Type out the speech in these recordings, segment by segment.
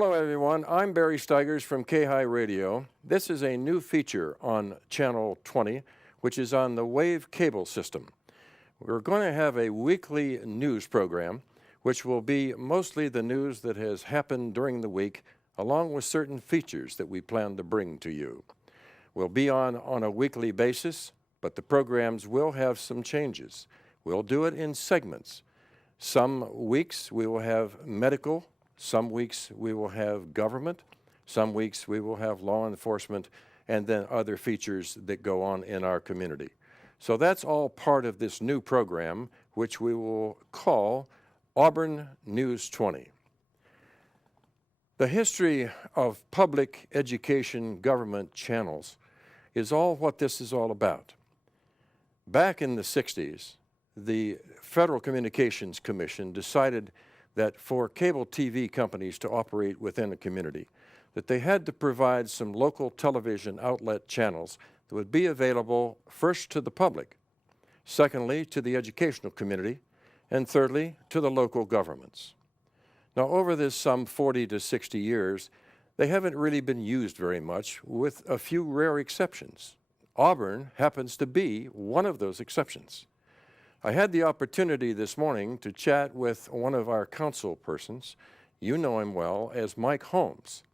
Hello everyone, I'm Barry Stigers from K-High Radio. This is a new feature on Channel 20, which is on the Wave cable system. We're going to have a weekly news program, which will be mostly the news that has happened during the week, along with certain features that we plan to bring to you. We'll be on a weekly basis, but the programs will have some changes. We'll do it in segments. Some weeks we will have medical, some weeks we will have government, some weeks we will have law enforcement, and then other features that go on in our community. So that's all part of this new program, which we will call Auburn News 20. The history of public education government channels is all what this is all about. Back in the 60s, the Federal Communications Commission decided that for cable TV companies to operate within a community, that they had to provide some local television outlet channels that would be available first to the public, secondly to the educational community, and thirdly to the local governments. Now over this some 40 to 60 years, they haven't really been used very much, with a few rare exceptions. Auburn happens to be one of those exceptions. I had the opportunity this morning to chat with one of our council persons. You know him well as Mike Holmes.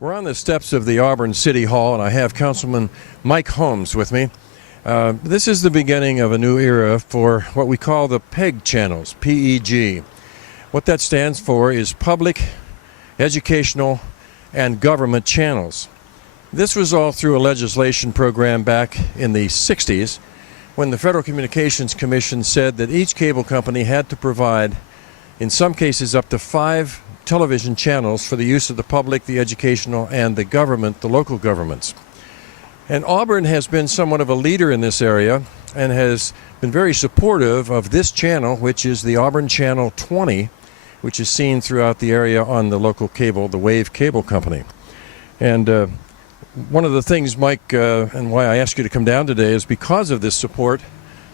We're on the steps of the Auburn City Hall, and I have Councilman Mike Holmes with me. This is the beginning of a new era for what we call the PEG channels, P-E-G. What that stands for is Public, Educational, and Government Channels. This was all through a legislation program back in the 60s, when the Federal Communications Commission said that each cable company had to provide, in some cases, up to 5 television channels for the use of the public, the educational, and the government, the local governments. And Auburn has been somewhat of a leader in this area and has been very supportive of this channel, which is the Auburn Channel 20, which is seen throughout the area on the local cable, the Wave Cable Company. And one of the things, Mike, and why I asked you to come down today is because of this support.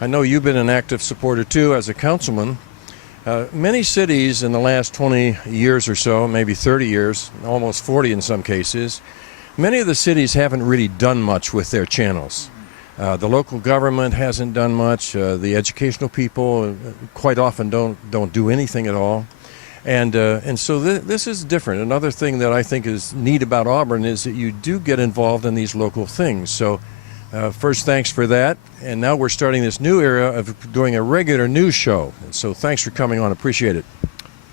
I know you've been an active supporter too as a councilman. Many cities in the last 20 years or so, maybe 30 years, almost 40 in some cases, many of the cities haven't really done much with their channels. The local government hasn't done much. The educational people quite often don't do anything at all. And so this is different. Another thing that I think is neat about Auburn is that you do get involved in these local things. So first, thanks for that. And now we're starting this new era of doing a regular news show. So thanks for coming on. Appreciate it.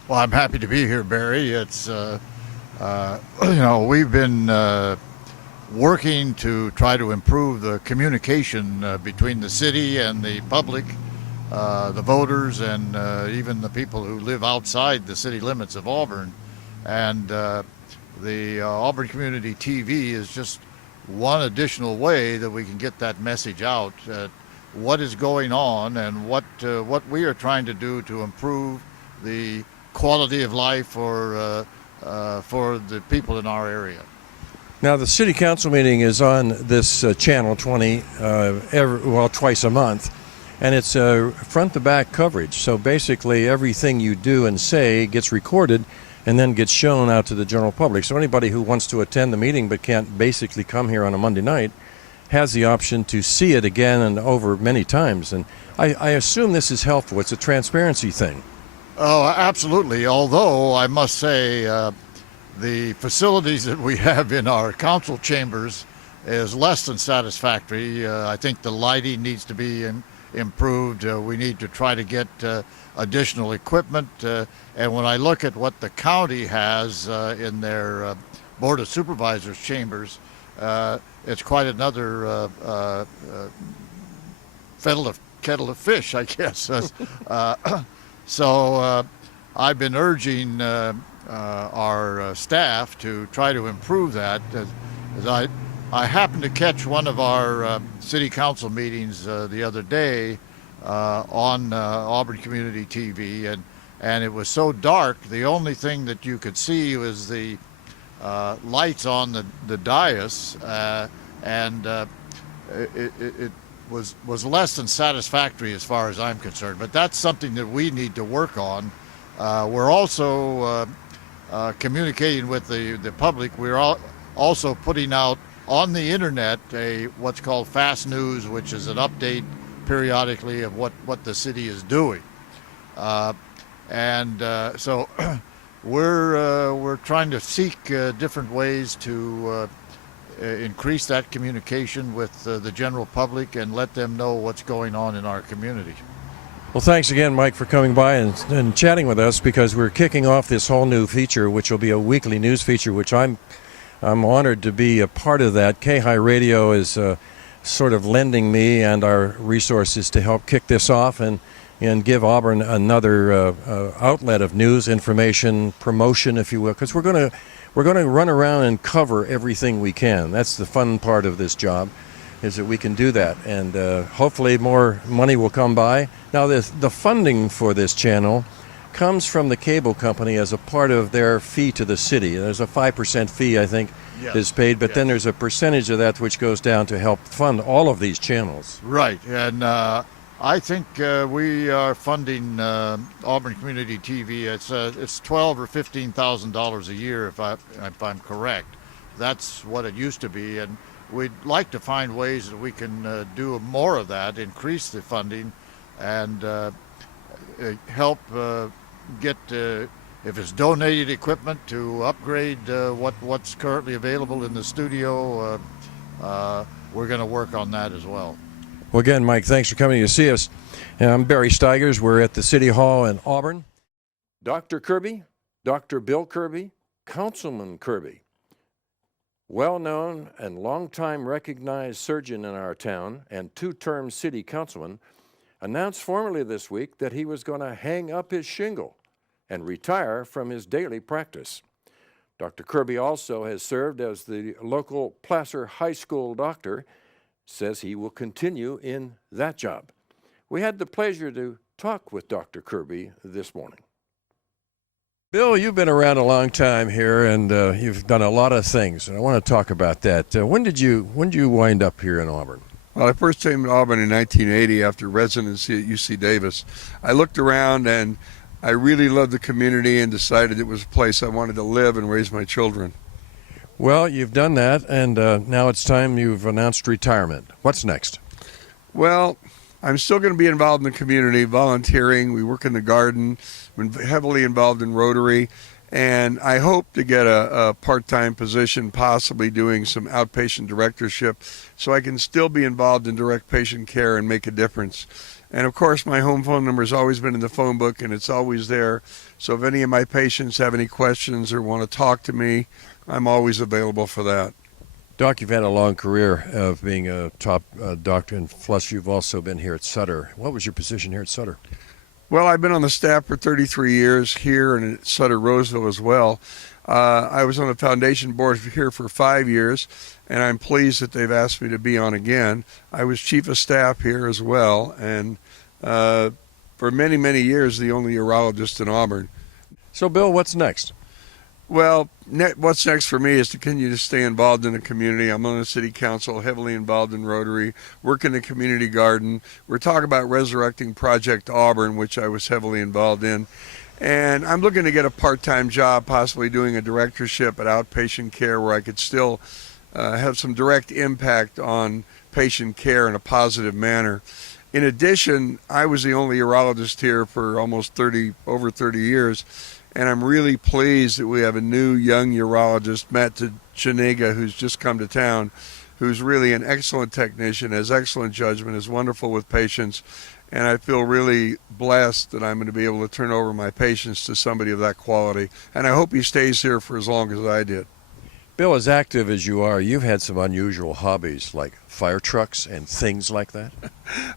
Well, I'm happy to be here, Barry. It's, we've been working to try to improve the communication between the city and the public, the voters, and even the people who live outside the city limits of Auburn. And the Auburn Community TV is just one additional way that we can get that message out, what is going on and what we are trying to do to improve the quality of life for the people in our area. Now, the City Council meeting is on this Channel 20 twice a month. And it's front-to-back coverage, so basically everything you do and say gets recorded and then gets shown out to the general public. So anybody who wants to attend the meeting but can't basically come here on a Monday night has the option to see it again and over many times. And I assume this is helpful. It's a transparency thing. Oh, absolutely. Although I must say the facilities that we have in our council chambers is less than satisfactory. I think the lighting needs to be improved. We need to try to get additional equipment. And when I look at what the county has in their Board of Supervisors chambers, it's quite another kettle of fish, I guess. So I've been urging our staff to try to improve that. As I happened to catch one of our city council meetings the other day on Auburn Community TV, and it was so dark, the only thing that you could see was the lights on the dais, and it was less than satisfactory as far as I'm concerned. But that's something that we need to work on. We're also communicating with the public. We're also putting out on the internet what's called fast news, which is an update periodically of what the city is doing. So we're trying to seek different ways to increase that communication with the general public and let them know what's going on in our community. Well, thanks again, Mike, for coming by and chatting with us, because we're kicking off this whole new feature, which will be a weekly news feature, which I'm honored to be a part of that. K-High Radio is sort of lending me and our resources to help kick this off and give Auburn another outlet of news, information, promotion, if you will, because we're going to run around and cover everything we can. That's the fun part of this job, is that we can do that, and hopefully more money will come by. Now, the funding for this channel comes from the cable company as a part of their fee to the city. There's a 5% fee, I think, is paid, but then there's a percentage of that which goes down to help fund all of these channels. Right, and I think we are funding Auburn Community TV. It's $12,000 or $15,000 a year, if I'm correct. That's what it used to be, and we'd like to find ways that we can do more of that, increase the funding, and help get, if it's donated equipment, to upgrade what's currently available in the studio. We're going to work on that as well. Well, again, Mike, thanks for coming to see us. And I'm Barry Stigers. We're at the City Hall in Auburn. Dr. Kirby, Dr. Bill Kirby, Councilman Kirby, well-known and long-time recognized surgeon in our town and two-term city councilman, announced formally this week that he was going to hang up his shingle and retire from his daily practice. Dr. Kirby also has served as the local Placer High School doctor, says he will continue in that job. We had the pleasure to talk with Dr. Kirby this morning. Bill, you've been around a long time here, and you've done a lot of things, and I want to talk about that. When did you wind up here in Auburn? Well, I first came to Auburn in 1980 after residency at UC Davis. I looked around and I really loved the community and decided it was a place I wanted to live and raise my children. Well, you've done that, and now it's time. You've announced retirement. What's next? Well, I'm still going to be involved in the community, volunteering. We work in the garden, been heavily involved in Rotary, and I hope to get a part-time position, possibly doing some outpatient directorship, so I can still be involved in direct patient care and make a difference. And of course, my home phone number has always been in the phone book, and it's always there. So if any of my patients have any questions or want to talk to me, I'm always available for that. Doc, you've had a long career of being a top doctor, and plus you've also been here at Sutter. What was your position here at Sutter? Well, I've been on the staff for 33 years here and at Sutter Roseville as well. I was on the foundation board here for 5 years, and I'm pleased that they've asked me to be on again. I was chief of staff here as well, and for many, many years, the only urologist in Auburn. So, Bill, what's next? Well, what's next for me is to continue to stay involved in the community. I'm on the city council, heavily involved in Rotary, work in the community garden. We're talking about resurrecting Project Auburn, which I was heavily involved in. And I'm looking to get a part-time job, possibly doing a directorship at outpatient care where I could still have some direct impact on patient care in a positive manner. In addition, I was the only urologist here for almost over 30 years. And I'm really pleased that we have a new young urologist, Matt Janega, who's just come to town, who's really an excellent technician, has excellent judgment, is wonderful with patients. And I feel really blessed that I'm going to be able to turn over my patients to somebody of that quality. And I hope he stays here for as long as I did. Bill, as active as you are, you've had some unusual hobbies like fire trucks and things like that.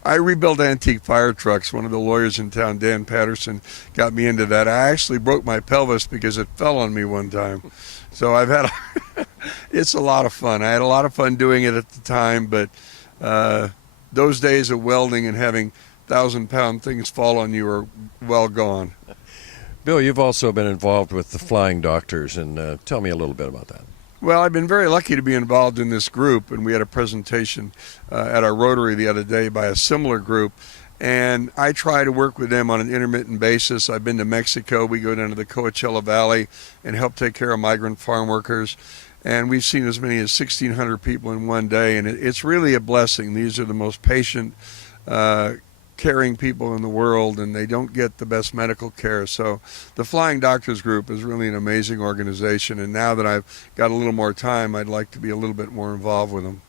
I rebuilt antique fire trucks. One of the lawyers in town, Dan Patterson, got me into that. I actually broke my pelvis because it fell on me one time. So I've had, it's a lot of fun. I had a lot of fun doing it at the time, but those days of welding and having 1,000-pound things fall on you are well gone. Bill, you've also been involved with the Flying Doctors, and tell me a little bit about that. Well, I've been very lucky to be involved in this group, and we had a presentation at our Rotary the other day by a similar group, and I try to work with them on an intermittent basis. I've been to Mexico. We go down to the Coachella Valley and help take care of migrant farm workers. And we've seen as many as 1,600 people in one day, and it's really a blessing. These are the most patient, caring people in the world, and they don't get the best medical care. So the Flying Doctors Group is really an amazing organization, and now that I've got a little more time, I'd like to be a little bit more involved with them.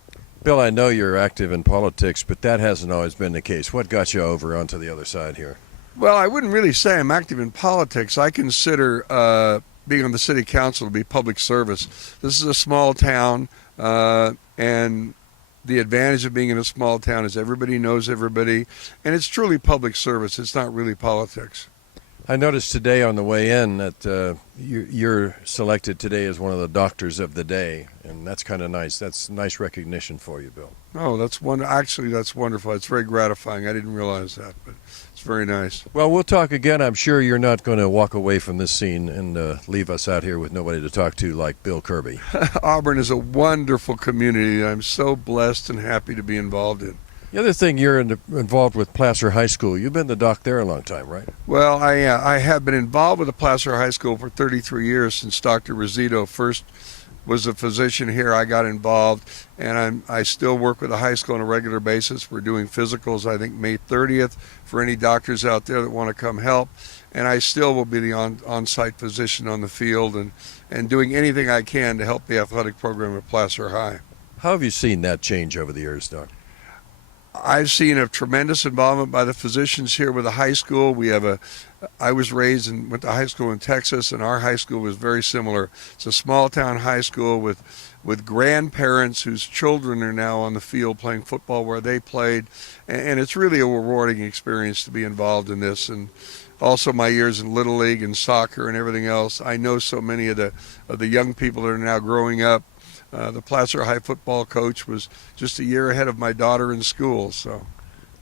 Bill, I know you're active in politics, but that hasn't always been the case. What got you over onto the other side here? Well, I wouldn't really say I'm active in politics. I consider being on the city council to be public service. This is a small town, and the advantage of being in a small town is everybody knows everybody, and it's truly public service. It's not really politics. I noticed today on the way in that you're selected today as one of the doctors of the day, and that's kind of nice. That's nice recognition for you, Bill. Oh, that's actually, that's wonderful. It's very gratifying. I didn't realize that, but it's very nice. Well, we'll talk again. I'm sure you're not going to walk away from this scene and leave us out here with nobody to talk to like Bill Kirby. Auburn is a wonderful community. I'm so blessed and happy to be involved in. The other thing, you're involved with Placer High School. You've been the doc there a long time, right? Well, I have been involved with the Placer High School for 33 years since Dr. Rizito first was a physician here. I got involved, and I still work with the high school on a regular basis. We're doing physicals, I think, May 30th for any doctors out there that want to come help. And I still will be the on-site physician on the field and doing anything I can to help the athletic program at Placer High. How have you seen that change over the years, Doc? I've seen a tremendous involvement by the physicians here with the high school. I was raised and went to high school in Texas, and our high school was very similar. It's a small town high school with grandparents whose children are now on the field playing football where they played, and it's really a rewarding experience to be involved in this. And also my years in Little League and soccer and everything else. I know so many of the young people that are now growing up. The Placer High football coach was just a year ahead of my daughter in school. So,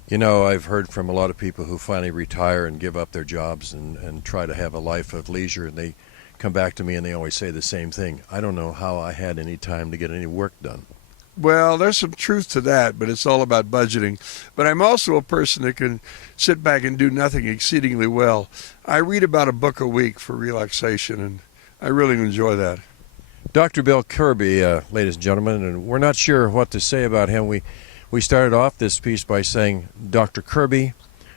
you know, I've heard from a lot of people who finally retire and give up their jobs and try to have a life of leisure, and they come back to me and they always say the same thing. I don't know how I had any time to get any work done. Well, there's some truth to that, but it's all about budgeting. But I'm also a person that can sit back and do nothing exceedingly well. I read about a book a week for relaxation, and I really enjoy that. Dr. Bill Kirby, ladies and gentlemen, and we're not sure what to say about him. We started off this piece by saying Dr. Kirby,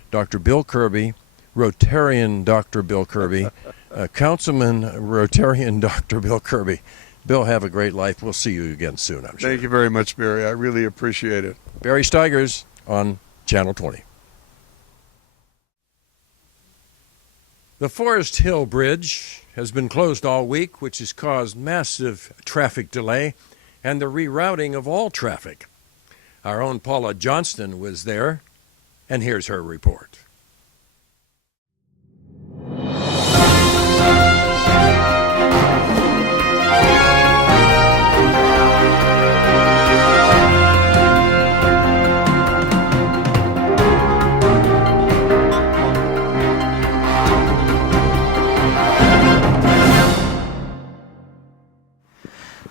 Dr. Bill Kirby, Rotarian Dr. Bill Kirby, Councilman Rotarian Dr. Bill Kirby. Bill, have a great life. We'll see you again soon, I'm sure. Thank you very much, Barry. I really appreciate it. Barry Stigers on Channel 20. The Forest Hill Bridge has been closed all week, which has caused massive traffic delay and the rerouting of all traffic. Our own Paula Johnston was there, and here's her report.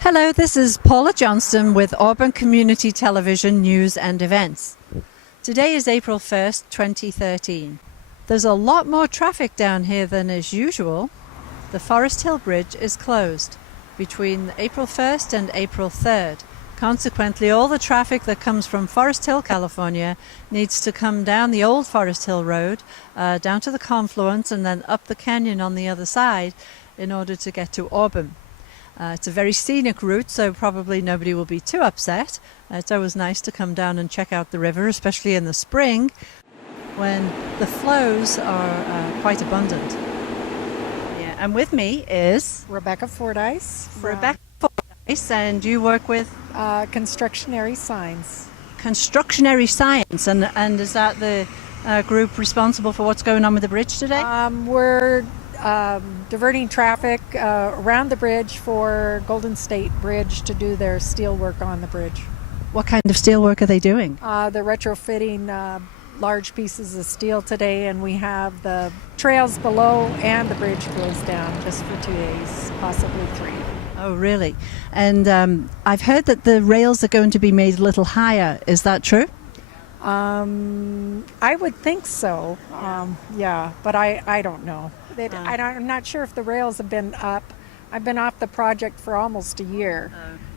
Hello, this is Paula Johnston with Auburn Community Television News and Events. Today is April 1st, 2013. There's a lot more traffic down here than is usual. The Forest Hill Bridge is closed between April 1st and April 3rd. Consequently, all the traffic that comes from Forest Hill, California, needs to come down the old Forest Hill Road, down to the confluence, and then up the canyon on the other side in order to get to Auburn. It's a very scenic route, so probably nobody will be too upset. It's always nice to come down and check out the river, especially in the spring when the flows are quite abundant. Yeah, and with me is Rebecca Fordyce. Rebecca Fordyce, and you work with Constructionary Signs. Constructionary Science, and is that the group responsible for what's going on with the bridge today? We're diverting traffic around the bridge for Golden State Bridge to do their steel work on the bridge. What kind of steel work are they doing? They're retrofitting large pieces of steel today, and we have the trails below and the bridge closed down just for 2 days, possibly 3. Oh, really? And I've heard that the rails are going to be made a little higher. Is that true? I would think so. Yeah, but I don't know. I'm not sure if the rails have been up. I've been off the project for almost a year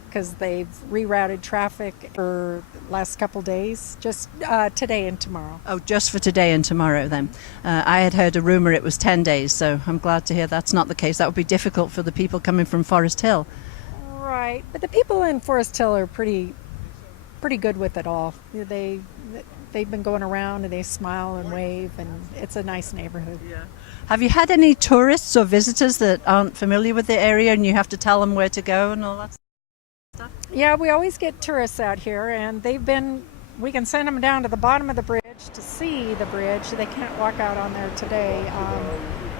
because they've rerouted traffic for the last couple days, just today and tomorrow. Oh, just for today and tomorrow then. I had heard a rumour it was 10 days, so I'm glad to hear that's not the case. That would be difficult for the people coming from Forest Hill. Right, but the people in Forest Hill are pretty good with it all. They've been going around and they smile and wave, and it's a nice neighborhood. Yeah. Have you had any tourists or visitors that aren't familiar with the area and you have to tell them where to go and all that stuff? Yeah, we always get tourists out here, and we can send them down to the bottom of the bridge to see the bridge. They can't walk out on there today.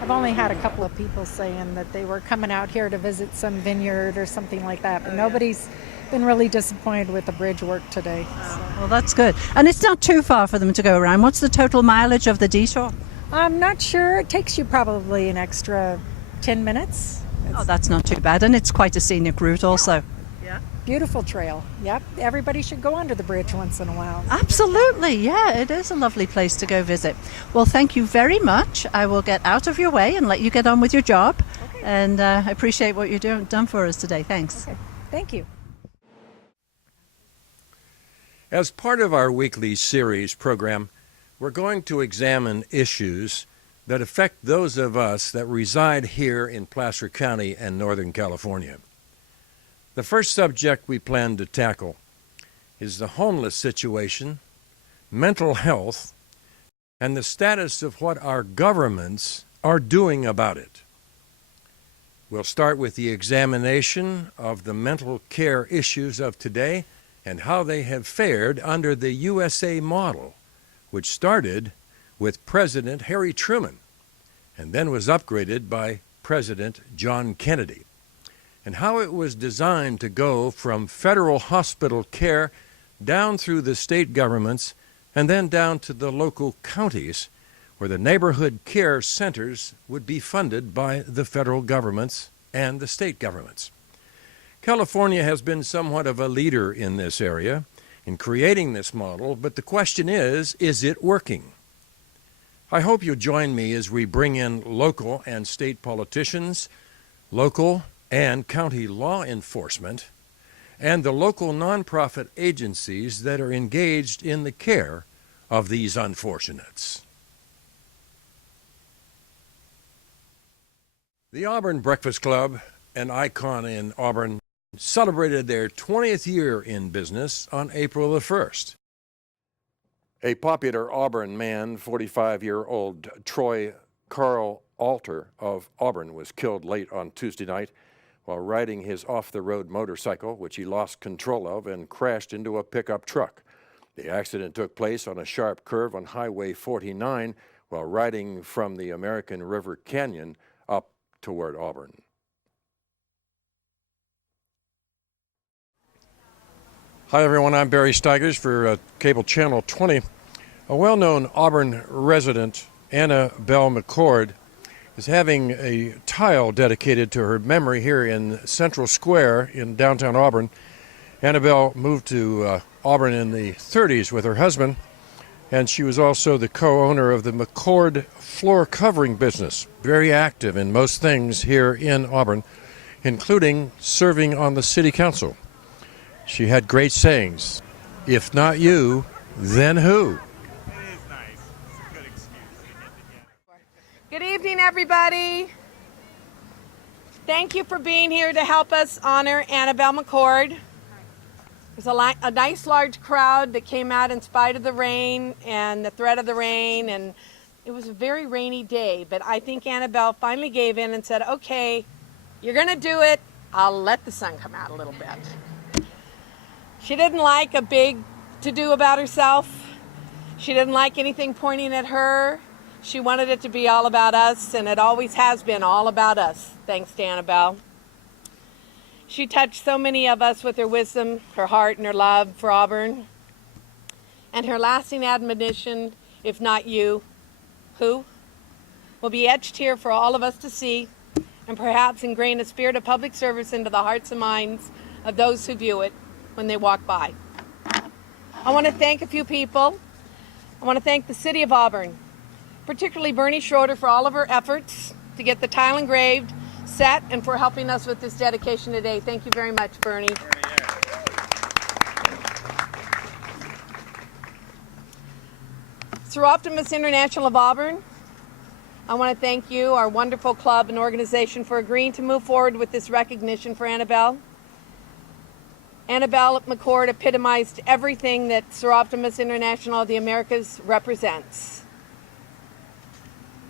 I've only had a couple of people saying that they were coming out here to visit some vineyard or something like that, but nobody's been really disappointed with the bridge work today. So. Well, that's good. And it's not too far for them to go around. What's the total mileage of the detour? I'm not sure. It takes you probably an extra 10 minutes. Oh, that's not too bad. And it's quite a scenic route also. Yeah. Beautiful trail. Yep. Everybody should go under the bridge once in a while. Absolutely. Yeah, it is a lovely place to go visit. Well, thank you very much. I will get out of your way and let you get on with your job. Okay. And I appreciate what you've done for us today. Thanks. Okay. Thank you. As part of our weekly series program, we're going to examine issues that affect those of us that reside here in Placer County and Northern California. The first subject we plan to tackle is the homeless situation, mental health, and the status of what our governments are doing about it. We'll start with the examination of the mental care issues of today and how they have fared under the USA model, which started with President Harry Truman and then was upgraded by President John Kennedy, and how it was designed to go from federal hospital care down through the state governments and then down to the local counties, where the neighborhood care centers would be funded by the federal governments and the state governments. California has been somewhat of a leader in this area in creating this model, but the question is it working? I hope you'll join me as we bring in local and state politicians, local and county law enforcement, and the local nonprofit agencies that are engaged in the care of these unfortunates. The Auburn Breakfast Club, an icon in Auburn, celebrated their 20th year in business on April the 1st. A popular Auburn man, 45-year-old Troy Carl Alter of Auburn, was killed late on Tuesday night while riding his off-the-road motorcycle, which he lost control of and crashed into a pickup truck. The accident took place on a sharp curve on Highway 49 while riding from the American River Canyon up toward Auburn. Hi everyone, I'm Barry Stigers for Cable Channel 20. A well-known Auburn resident, Anna Bell McCord, is having a tile dedicated to her memory here in Central Square in downtown Auburn. Annabelle moved to Auburn in the 30s with her husband, and she was also the co-owner of the McCord floor covering business, very active in most things here in Auburn, including serving on the city council. She had great sayings. If not you, then who? It is nice. It's a good excuse to get together. Good evening, everybody. Thank you for being here to help us honor Annabelle McCord. There's a nice large crowd that came out in spite of the rain and the threat of the rain, and it was a very rainy day, but I think Annabelle finally gave in and said, okay, you're gonna do it. I'll let the sun come out a little bit. She didn't like a big to-do about herself. She didn't like anything pointing at her. She wanted it to be all about us, and it always has been all about us, thanks to Annabelle. She touched so many of us with her wisdom, her heart, and her love for Auburn. And her lasting admonition, if not you, who? Will be etched here for all of us to see, and perhaps ingrain a spirit of public service into the hearts and minds of those who view it when they walk by. I want to thank a few people I want to thank the City of Auburn, particularly Bernie Schroeder, for all of her efforts to get the tile engraved, set, and for helping us with this dedication today. Thank you very much, Bernie. Through Optimus International of Auburn, I want to thank you, our wonderful club and organization, for agreeing to move forward with this recognition for Annabelle. Annabelle McCord epitomized everything that Sir Optimus International of the Americas represents.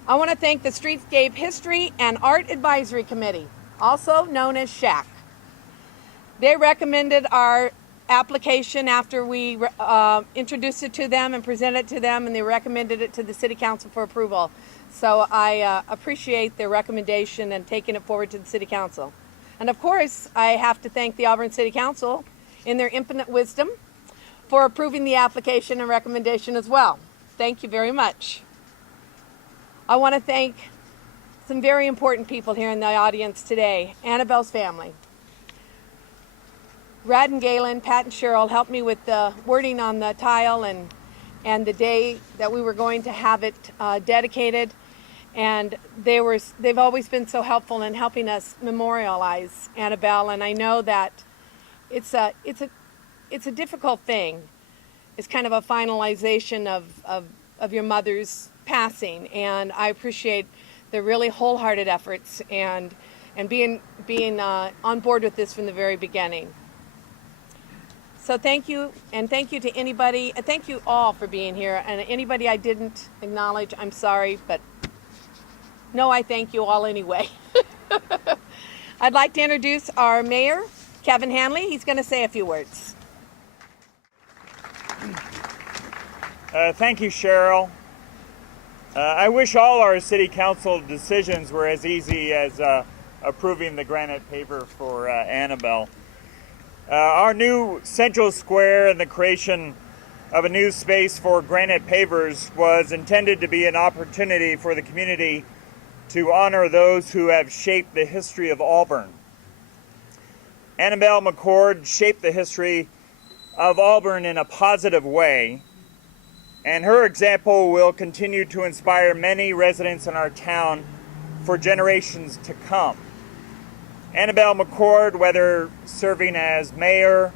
I want to thank the Streetscape History and Art Advisory Committee, also known as SHAC. They recommended our application after we introduced it to them and presented it to them, and they recommended it to the City Council for approval. So I appreciate their recommendation and taking it forward to the City Council. And of course, I have to thank the Auburn City Council in their infinite wisdom for approving the application and recommendation as well. Thank you very much. I want to thank some very important people here in the audience today. Annabelle's family. Brad and Galen, Pat and Cheryl helped me with the wording on the tile and the day that we were going to have it dedicated. And they've always been so helpful in helping us memorialize Annabelle. And I know that it's a difficult thing. It's kind of a finalization of your mother's passing. And I appreciate the really wholehearted efforts and being on board with this from the very beginning. So thank you, and thank you to anybody, and thank you all for being here. And anybody I didn't acknowledge, I'm sorry, but no, I thank you all anyway. I'd like to introduce our mayor, Kevin Hanley. He's going to say a few words. Thank you, Cheryl. I wish all our city council decisions were as easy as approving the granite paver for Annabelle. Our new central square and the creation of a new space for granite pavers was intended to be an opportunity for the community to honor those who have shaped the history of Auburn. Annabelle McCord shaped the history of Auburn in a positive way, and her example will continue to inspire many residents in our town for generations to come. Annabelle McCord, whether serving as mayor,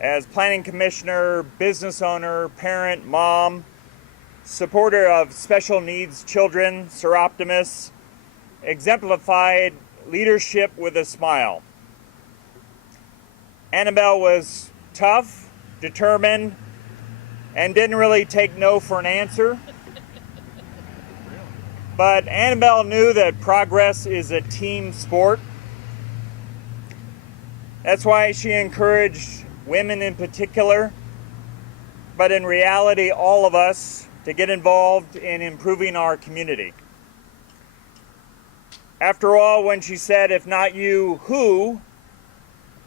as planning commissioner, business owner, parent, mom, supporter of special needs children, Sir Optimus, exemplified leadership with a smile. Annabelle was tough, determined, and didn't really take no for an answer. But Annabelle knew that progress is a team sport. That's why she encouraged women in particular, but in reality, all of us, to get involved in improving our community. After all, when she said, if not you, who,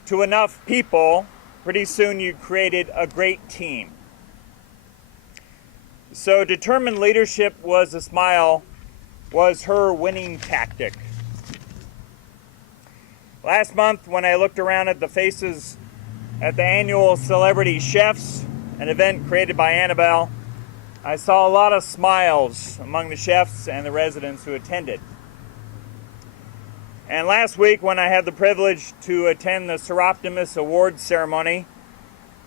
to enough people, pretty soon you created a great team. So determined leadership was a smile, was her winning tactic. Last month, when I looked around at the faces at the annual Celebrity Chefs, an event created by Annabelle, I saw a lot of smiles among the chefs and the residents who attended. And last week, when I had the privilege to attend the Sir Optimus Awards ceremony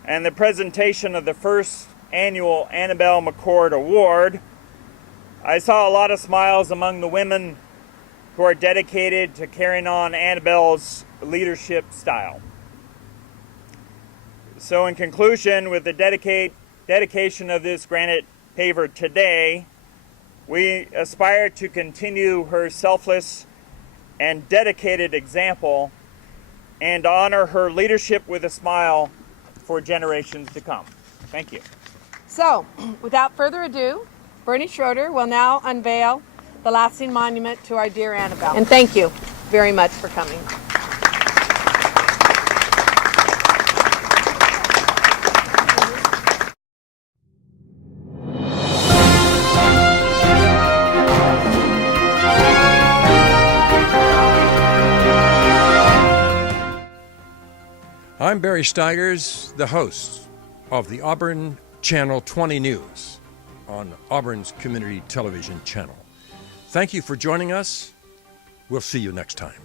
and the presentation of the first annual Annabelle McCord Award, I saw a lot of smiles among the women who are dedicated to carrying on Annabelle's leadership style. So in conclusion, with the dedication of this granite paver today, we aspire to continue her selfless and dedicated example and to honor her leadership with a smile for generations to come. Thank you. So, without further ado, Bernie Schroeder will now unveil the lasting monument to our dear Annabelle. And thank you very much for coming. I'm Barry Stigers, the host of the Auburn Channel 20 News. on Auburn's Community Television channel. Thank you for joining us. We'll see you next time.